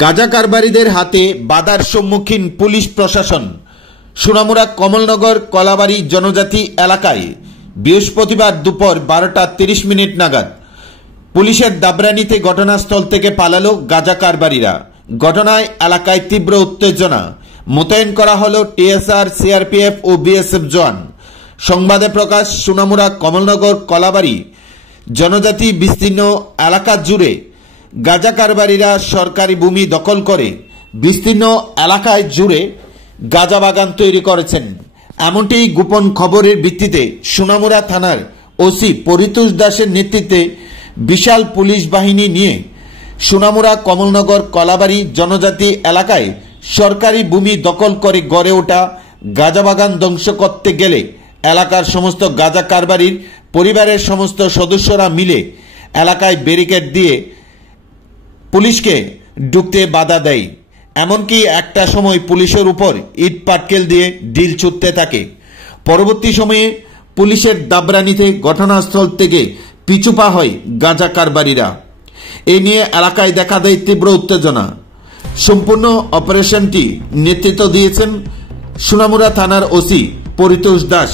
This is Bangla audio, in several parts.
গাঁজা কারবারিদের হাতে বাধার সম্মুখীন পুলিশ প্রশাসন। সোনামুড়া কমলনগর কলাবাড়ি জনজাতি এলাকায় বৃহস্পতিবার দুপুর 12:30 নাগাদ পুলিশের দাবরানিতে ঘটনাস্থল থেকে পালালো গাঁজা কারবারিরা। ঘটনায় এলাকায় তীব্র উত্তেজনা। মোতায়েন করা হলো টিএসআর, সিআরপিএফ ও বিএসএফ জওয়ান। সংবাদে প্রকাশ, সোনামুড়া কমলনগর কলাবাড়ি জনজাতি বিস্তীর্ণ এলাকা জুড়ে গাঁজা কারবারিরা সরকারি ভূমি দখল করে বিস্তীর্ণ এলাকায় জুড়ে গাঁজা বাগান তৈরি করেছেন। এমনটি গোপন খবরের ভিত্তিতে সোনামুড়া থানার ওসি পরিতোষ দাসের নেতৃত্বে বিশাল পুলিশ বাহিনী নিয়ে সোনামুড়া কমলনগর কলাবাড়ি জনজাতি এলাকায় সরকারি ভূমি দখল করে গড়ে ওঠা গাঁজা বাগান ধ্বংস করতে গেলে এলাকার সমস্ত গাঁজা কারবারির পরিবারের সমস্ত সদস্যরা মিলে এলাকায় ব্যারিকেড দিয়ে পুলিশকে ঢুকতে বাধা দেয়। এমনকি একটা সময় পুলিশের উপর ইট পাটকেল দিয়ে ঢিল ছুটতে থাকে। পরবর্তী সময়ে পুলিশের দাবরানিতে ঘটনাস্থল থেকে পিছু পা হয় গাঁজা কারবারিরা। এ নিয়ে এলাকায় দেখা দেয় তীব্র উত্তেজনা। সম্পূর্ণ অপারেশনটি নেতৃত্ব দিয়েছেন সোনামুড়া থানার ওসি পরিতোষ দাস।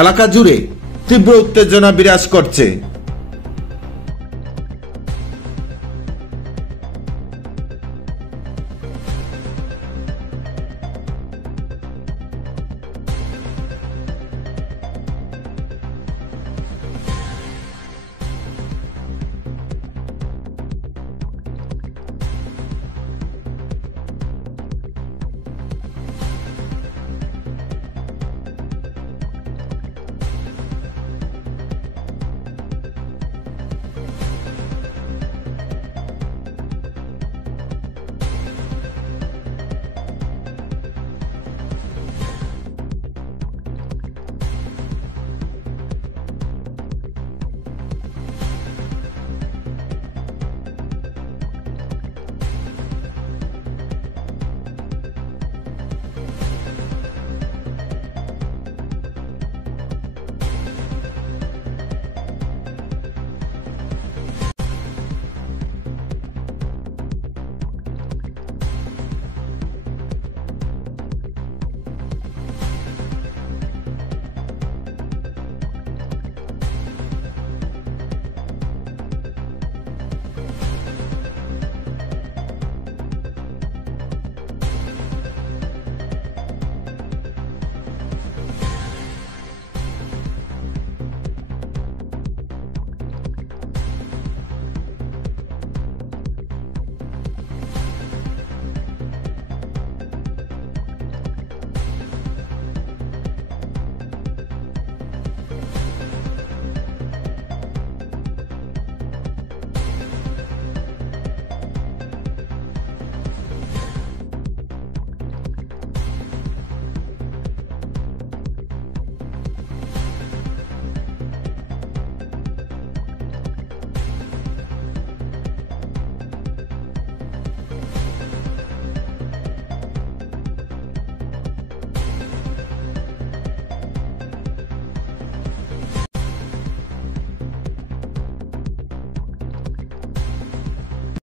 এলাকা জুড়ে তীব্র উত্তেজনা বিরাজ করছে।